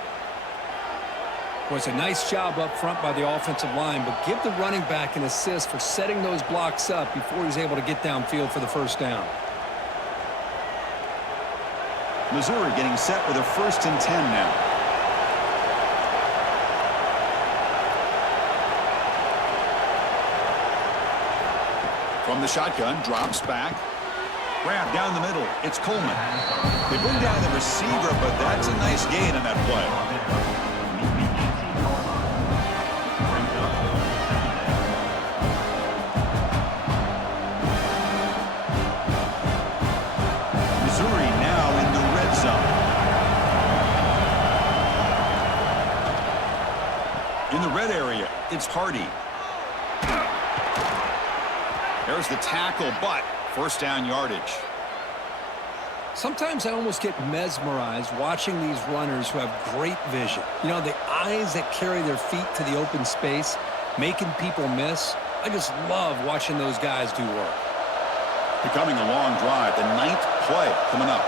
Was a nice job up front by the offensive line, but give the running back an assist for setting those blocks up before he's able to get downfield for the first down. Missouri getting set with a 1st and 10 now. From the shotgun, drops back. Grab down the middle. It's Coleman. They bring down the receiver, but that's a nice gain on that play. Missouri now in the red zone. In the red area, it's Hardy. There's the tackle, but first down yardage. Sometimes I almost get mesmerized watching these runners who have great vision. You know, the eyes that carry their feet to the open space, making people miss. I just love watching those guys do work. Becoming a long drive, the 9th play coming up.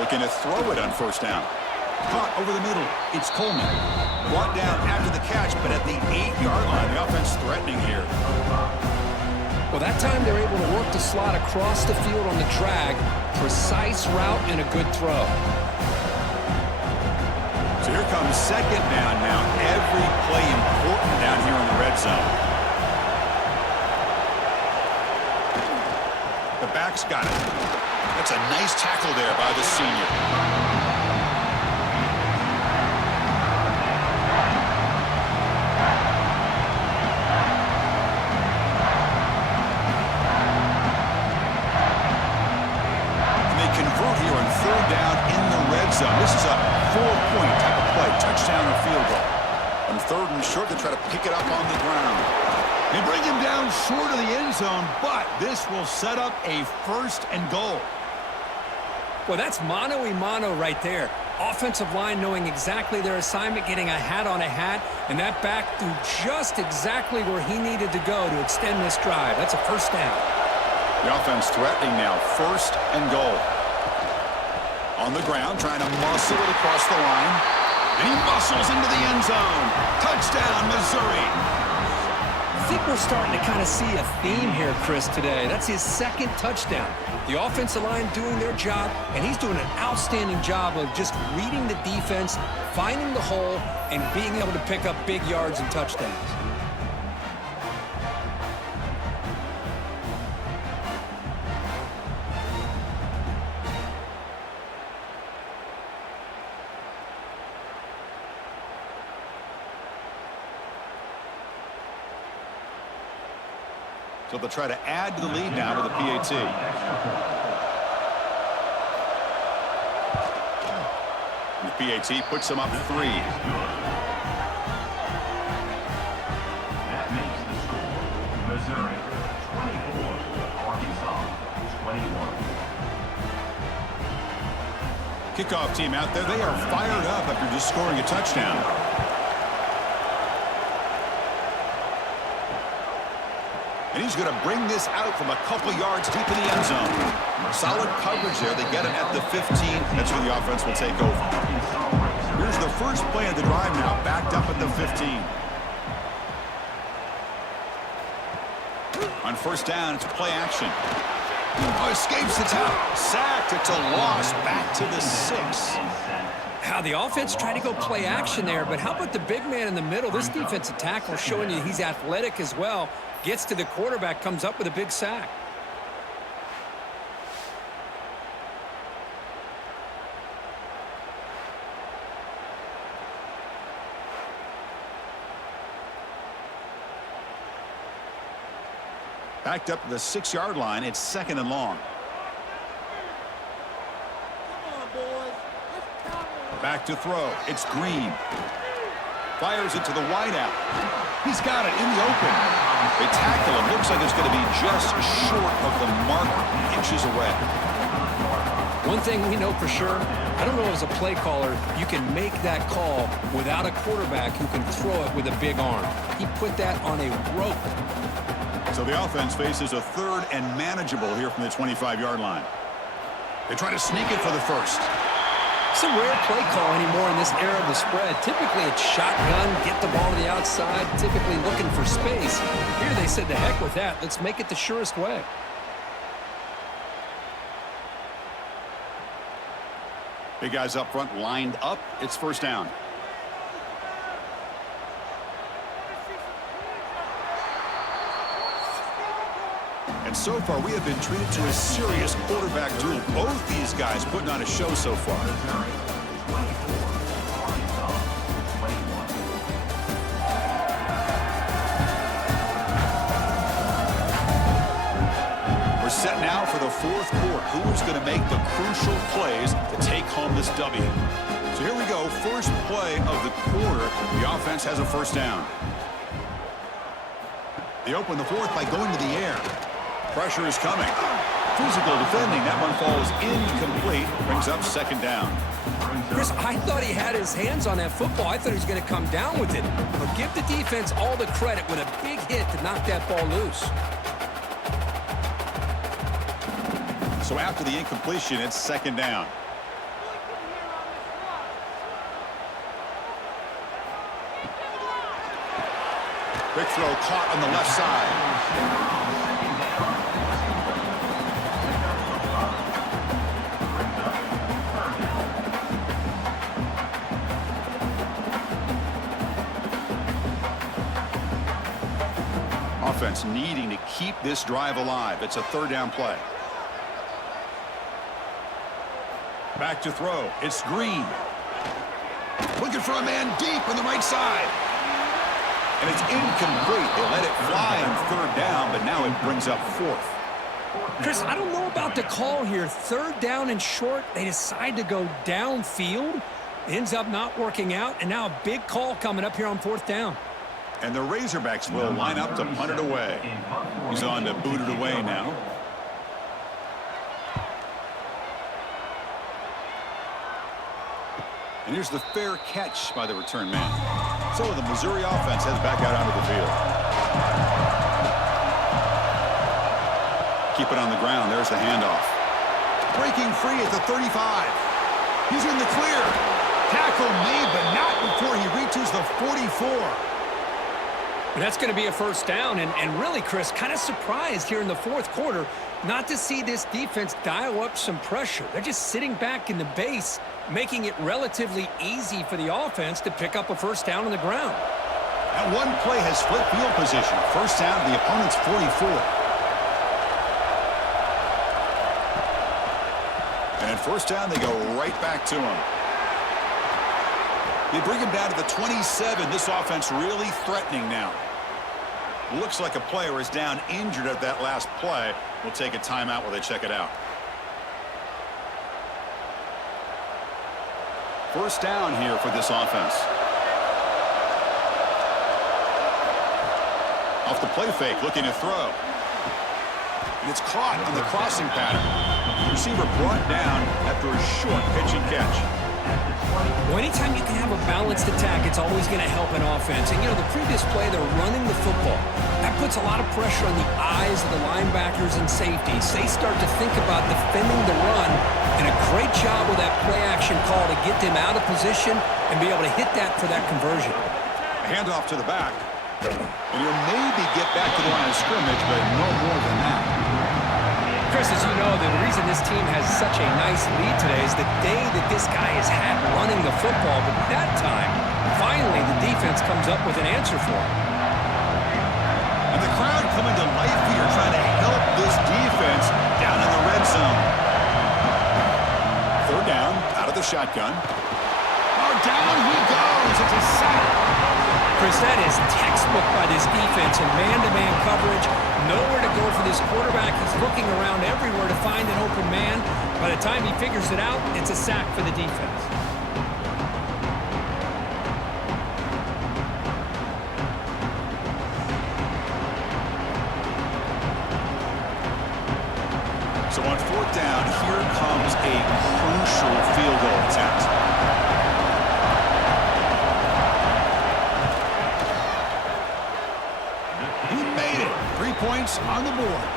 Looking to throw it on first down. Caught over the middle. It's Coleman. Brought down after the catch, but at the 8-yard line. The offense threatening here. Well, that time they're able to work the slot across the field on the drag. Precise route and a good throw. So here comes second down now. Every play important down here in the red zone. The back's got it. That's a nice tackle there by the senior. This is a 4-point type of play, touchdown or field goal. On 3rd and short, they try to pick it up on the ground. They bring him down short of the end zone, but this will set up a 1st and goal. Well, that's mano-a-mano right there. Offensive line knowing exactly their assignment, getting a hat on a hat, and that back threw just exactly where he needed to go to extend this drive. That's a first down. The offense threatening now, 1st and goal. On the ground, trying to muscle it across the line. And he muscles into the end zone. Touchdown, Missouri. I think we're starting to kind of see a theme here, Chris, today. That's his 2nd touchdown. The offensive line doing their job, and he's doing an outstanding job of just reading the defense, finding the hole, and being able to pick up big yards and touchdowns. So they'll try to add to the lead now with the PAT. And the PAT puts them up 3. That makes the score Missouri 24, Arkansas 21. Kickoff team out there. They are fired up after just scoring a touchdown. And he's going to bring this out from a couple yards deep in the end zone. Solid coverage there. They get him at the 15. That's where the offense will take over. Here's the first play of the drive now, backed up at the 15. On first down, it's play action. Oh, escapes the tackle. Sacked. It's a loss. Back to the 6. How the offense tried to go play action there, but how about the big man in the middle? This defensive tackle showing you he's athletic as well. Gets to the quarterback, comes up with a big sack. Backed up to the 6-yard line. It's 2nd and long. Back to throw. It's Green. Fires it to the wideout. He's got it in the open. They tackle him. Looks like it's going to be just short of the mark, inches away. One thing we know for sure, I don't know as a play caller, you can make that call without a quarterback who can throw it with a big arm. He put that on a rope. So the offense faces a 3rd and manageable here from the 25-yard line. They try to sneak it for the first. It's a rare play call anymore in this era of the spread. Typically, it's shotgun, get the ball to the outside, typically looking for space. Here they said, to heck with that. Let's make it the surest way. Big guys up front lined up. It's first down. And so far, we have been treated to a serious quarterback duel. Both these guys putting on a show so far. Missouri 24, Arkansas 21. We're set now for the 4th quarter. Who is going to make the crucial plays to take home this W? So here we go. First play of the quarter. The offense has a first down. They open the 4th by going to the air. Pressure is coming. Physical defending. That one falls incomplete. Brings up second down. Chris, I thought he had his hands on that football. I thought he was going to come down with it. But give the defense all the credit with a big hit to knock that ball loose. So after the incompletion, it's second down. Quick throw caught on the left side. Offense needing to keep this drive alive. It's a 3rd down play. Back to throw. It's Green. Looking for a man deep on the right side. And it's incomplete. They let it fly on 3rd down, but now it brings up 4th. Chris, I don't know about the call here. 3rd down and short. They decide to go downfield. Ends up not working out. And now a big call coming up here on 4th down. And the Razorbacks will line up to punt it away. He's on to boot it away now. And here's the fair catch by the return man. So the Missouri offense heads back out onto the field. Keep it on the ground. There's the handoff. Breaking free at the 35. He's in the clear. Tackle made, but not before he reaches the 44. And that's going to be a first down. And really, Chris, kind of surprised here in the 4th quarter not to see this defense dial up some pressure. They're just sitting back in the base, making it relatively easy for the offense to pick up a first down on the ground. That one play has flipped field position. First down to the opponent's 44. And at first down, they go right back to him. They bring him down to the 27. This offense really threatening now. Looks like a player is down injured at that last play. We'll take a timeout while they check it out. First down here for this offense. Off the play fake, looking to throw. And it's caught on the crossing pattern. Receiver brought down after a short pitch and catch. Well, anytime you can have a balanced attack, it's always going to help an offense. And, you know, the previous play, they're running the football. That puts a lot of pressure on the eyes of the linebackers and safeties. They start to think about defending the run, and a great job with that play-action call to get them out of position and be able to hit that for that conversion. A handoff to the back. And he'll maybe get back to the line of scrimmage, but no more than that. Chris, as you know, the reason this team has such a nice lead today is the day that this guy has had running the football. But that time, finally, the defense comes up with an answer for him. And the crowd coming to life here, trying to help this defense down in the red zone. 3rd down, out of the shotgun. Oh, down he goes. It's a sack. Chris, that is textbook by this defense in man-to-man coverage. Nowhere to go for this quarterback. He's looking around everywhere to find an open man. By the time he figures it out, it's a sack for the defense. So on 4th down, here comes a points on the board.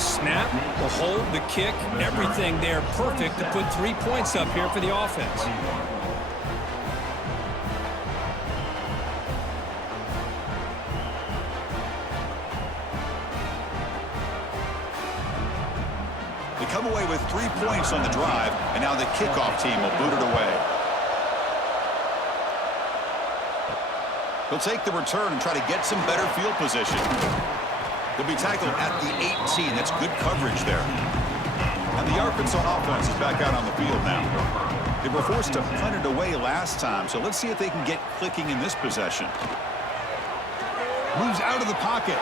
Snap, the hold, the kick, everything there perfect to put 3 points up here for the offense. They come away with 3 points on the drive, and now the kickoff team will boot it away. He'll take the return and try to get some better field position. He'll be tackled at the 18. That's good coverage there. And the Arkansas offense is back out on the field now. They were forced to punt it away last time, so let's see if they can get clicking in this possession. Moves out of the pocket.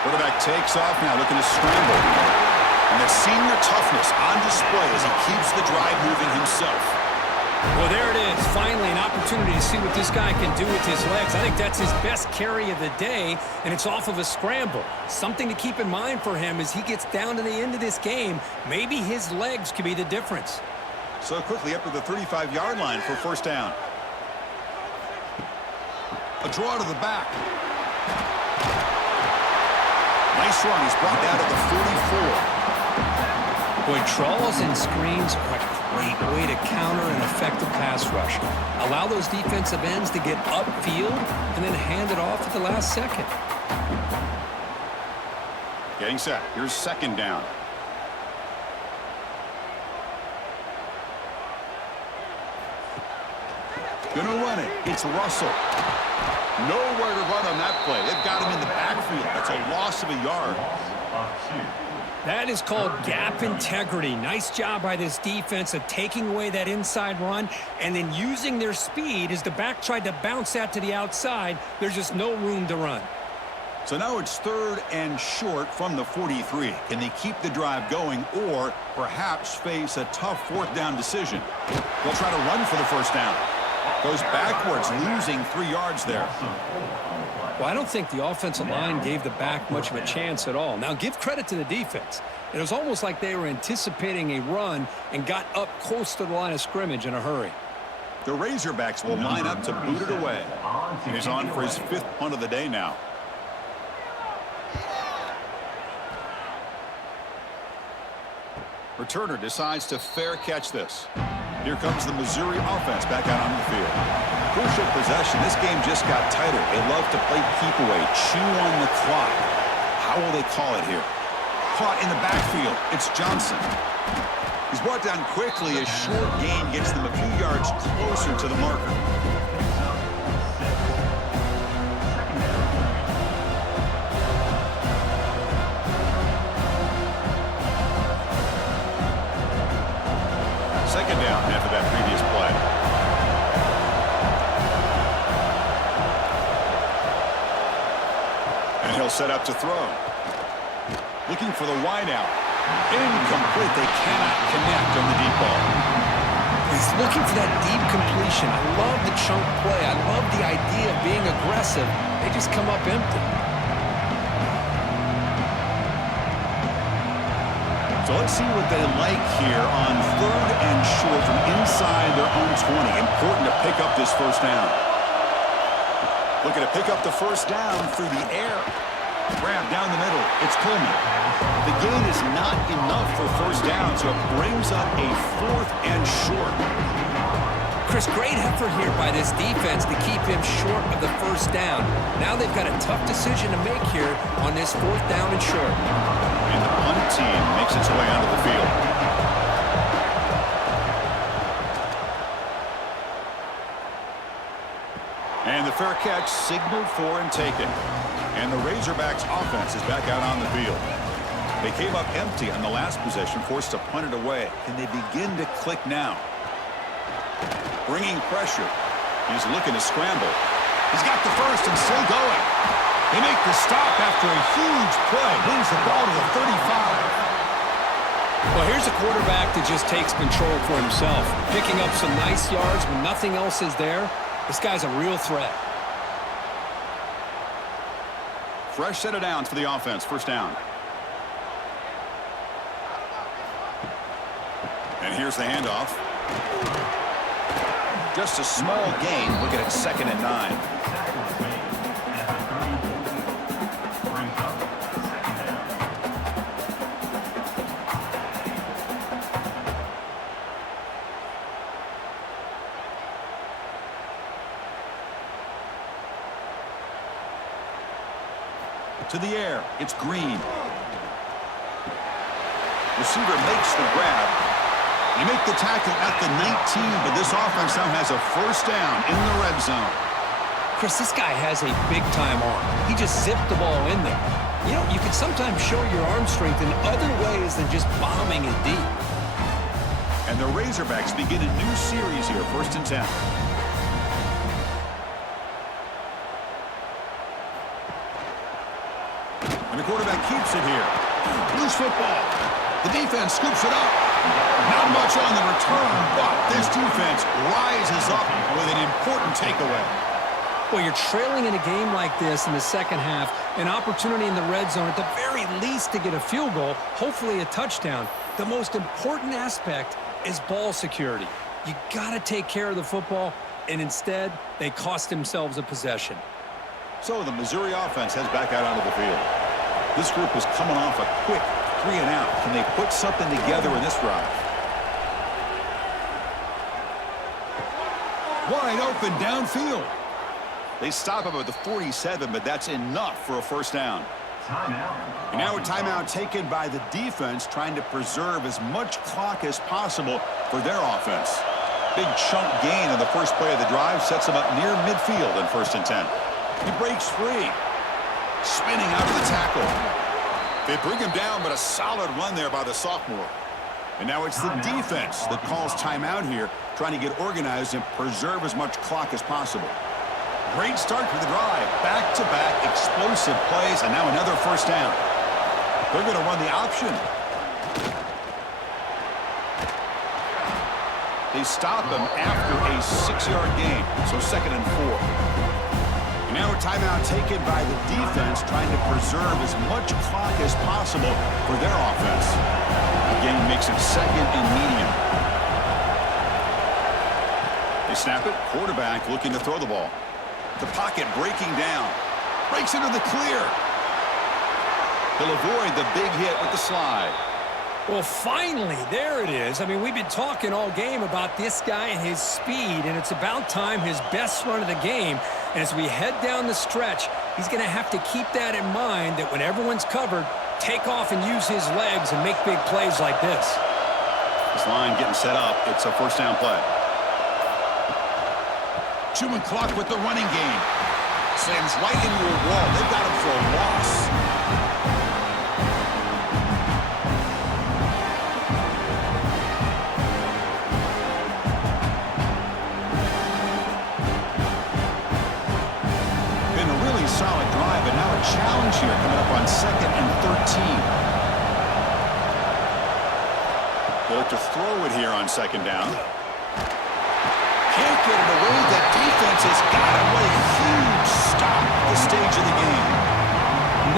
Quarterback takes off now, looking to scramble. And the senior toughness on display as he keeps the drive moving himself. Well, there it is. Finally, an opportunity to see what this guy can do with his legs. I think that's his best carry of the day, and it's off of a scramble. Something to keep in mind for him as he gets down to the end of this game. Maybe his legs could be the difference. So quickly up to the 35-yard line for first down. A draw to the back. Nice run. He's brought down to the 44. Boy, draws and screens are a great way to counter an effective pass rush. Allow those defensive ends to get upfield and then hand it off at the last second. Getting set. Here's second down. Gonna run it. It's Russell. Nowhere to run on that play. They've got him in the backfield. That's a loss of a yard. That is called gap integrity. Nice job by this defense of taking away that inside run and then using their speed as the back tried to bounce that to the outside. There's just no room to run. So now it's third and short from the 43. Can they keep the drive going or perhaps face a tough fourth down decision? They'll try to run for the first down. Goes backwards, losing 3 yards there. Well, I don't think the offensive line gave the back much of a chance at all. Now, give credit to the defense. It was almost like they were anticipating a run and got up close to the line of scrimmage in a hurry. The Razorbacks will line up to boot it away. And he's on for his 5th punt of the day now. Returner decides to fair catch this. Here comes the Missouri offense back out on the field. Crucial possession. This game just got tighter. They love to play keep away, chew on the clock. How will they call it here? Caught in the backfield. It's Johnson. He's brought down quickly. A short gain gets them a few yards closer to the marker. Second down after that previous play. And he'll set up to throw. Looking for the wideout. Incomplete. They cannot connect on the deep ball. He's looking for that deep completion. I love the chunk play. I love the idea of being aggressive. They just come up empty. So let's see what they like here on third and short from inside their own 20. Important to pick up this first down. Looking to pick up the first down through the air. Grab down the middle. It's Coleman. The gain is not enough for first down, so it brings up a 4th and short. Chris, great effort here by this defense to keep him short of the first down. Now they've got a tough decision to make here on this 4th down and short. And the punt team makes its way onto the field. And the fair catch signaled for and taken. And the Razorbacks offense is back out on the field. They came up empty on the last possession, forced to punt it away. Can they begin to click now? Bringing pressure. He's looking to scramble. He's got the first and still going. They make the stop after a huge play. Moves the ball to the 35. Well, here's a quarterback that just takes control for himself. Picking up some nice yards when nothing else is there. This guy's a real threat. Fresh set of downs for the offense. First down. And here's the handoff. Just a small gain. Looking at 2nd and 9. To the air. It's Green. Receiver makes the grab. They make the tackle at the 19, but this offense now has a first down in the red zone. Chris, this guy has a big-time arm. He just zipped the ball in there. You know, you can sometimes show your arm strength in other ways than just bombing it deep. And the Razorbacks begin a new series here, 1st and 10. And the quarterback keeps it here. Loose football. The defense scoops it up. Not much on the return, but this defense rises up with an important takeaway. Well, you're trailing in a game like this in the second half, an opportunity in the red zone at the very least to get a field goal, hopefully a touchdown. The most important aspect is ball security. You got to take care of the football, and instead, they cost themselves a possession. So the Missouri offense heads back out onto the field. This group is coming off a quick 3 and out. Can they put something together in this drive? Wide open downfield. They stop him at the 47, but that's enough for a first down. Timeout. And now a timeout taken by the defense, trying to preserve as much clock as possible for their offense. Big chunk gain on the first play of the drive sets them up near midfield in 1st and 10. He breaks free. Spinning out of the tackle. They bring him down, but a solid run there by the sophomore. And now it's the defense that calls timeout here, trying to get organized and preserve as much clock as possible. Great start to the drive. Back-to-back explosive plays, and now another first down. They're going to run the option. They stop him after a 6-yard gain, so 2nd and 4. And now a timeout taken by the defense, trying to preserve as much clock as possible for their offense. The game makes it 2nd and medium. They snap it. Quarterback looking to throw the ball. The pocket breaking down. Breaks into the clear. He'll avoid the big hit with the slide. Well, finally, there it is. I mean, we've been talking all game about this guy and his speed, and it's about time his best run of the game. And as we head down the stretch, he's going to have to keep that in mind, that when everyone's covered, take off and use his legs and make big plays like this. This line getting set up. It's a first down play. Chewing clock with the running game. Slams right into a wall. They've got him for a loss. Been a really solid drive, but now a challenge here coming up on 2nd and 13. They look to throw it here on 2nd down. Can't get it away. That defense has got him. What a huge stop at the stage of the game.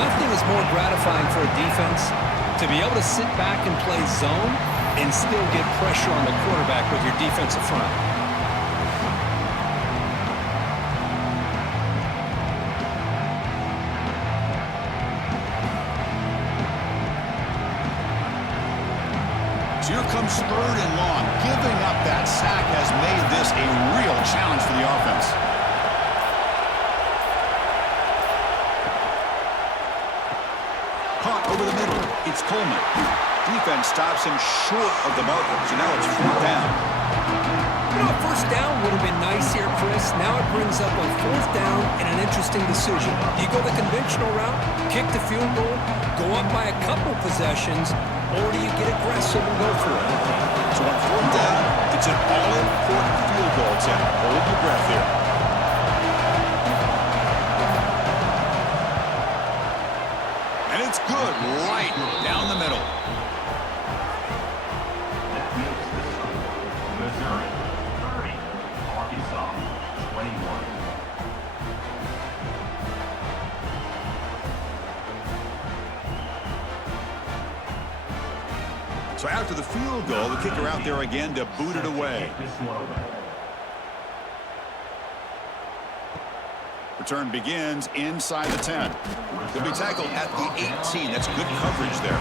Nothing is more gratifying for a defense to be able to sit back and play zone and still get pressure on the quarterback with your defensive front. So here comes 3rd and long. Giving up that sack has made this a real challenge for the offense. Caught over the middle. It's Coleman. Defense stops him short of the marker. So now it's 4th down. You know, 1st down would have been nice here, Chris. Now it brings up a 4th down and an interesting decision. Do you go the conventional route, kick the field goal, go up by a couple possessions, or do you get aggressive and go for it? So on 4th down, it's an all-important field goal attempt. Hold your breath here. And it's good right down the middle. That makes the score. Missouri 30, Arkansas 21. So after the field goal, the kicker out there again to boot it away. Return begins inside the 10. They'll be tackled at the 18. That's good coverage there.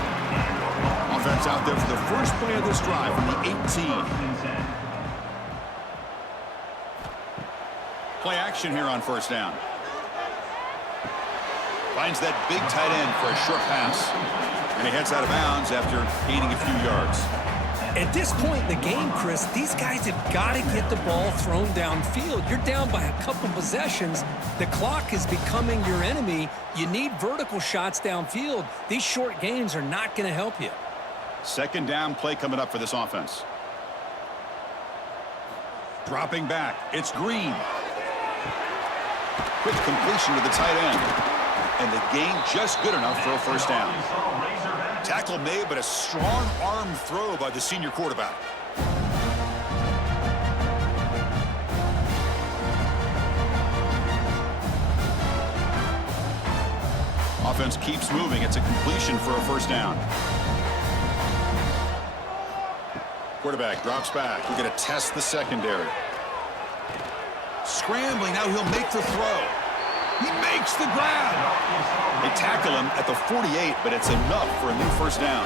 Offense out there for the first play of this drive from the 18. Play action here on 1st down. Finds that big tight end for a short pass. And he heads out of bounds after gaining a few yards. At this point in the game, Chris, these guys have got to get the ball thrown downfield. You're down by a couple possessions. The clock is becoming your enemy. You need vertical shots downfield. These short gains are not going to help you. Second down play coming up for this offense. Dropping back, it's Green. Quick completion to the tight end. And the gain just good enough for a first down. Tackle made, but a strong arm throw by the senior quarterback. Offense keeps moving. It's a completion for a first down. Quarterback drops back. We're going to test the secondary. Scrambling, now he'll make the throw. He makes the grab. They tackle him at the 48, but it's enough for a new first down.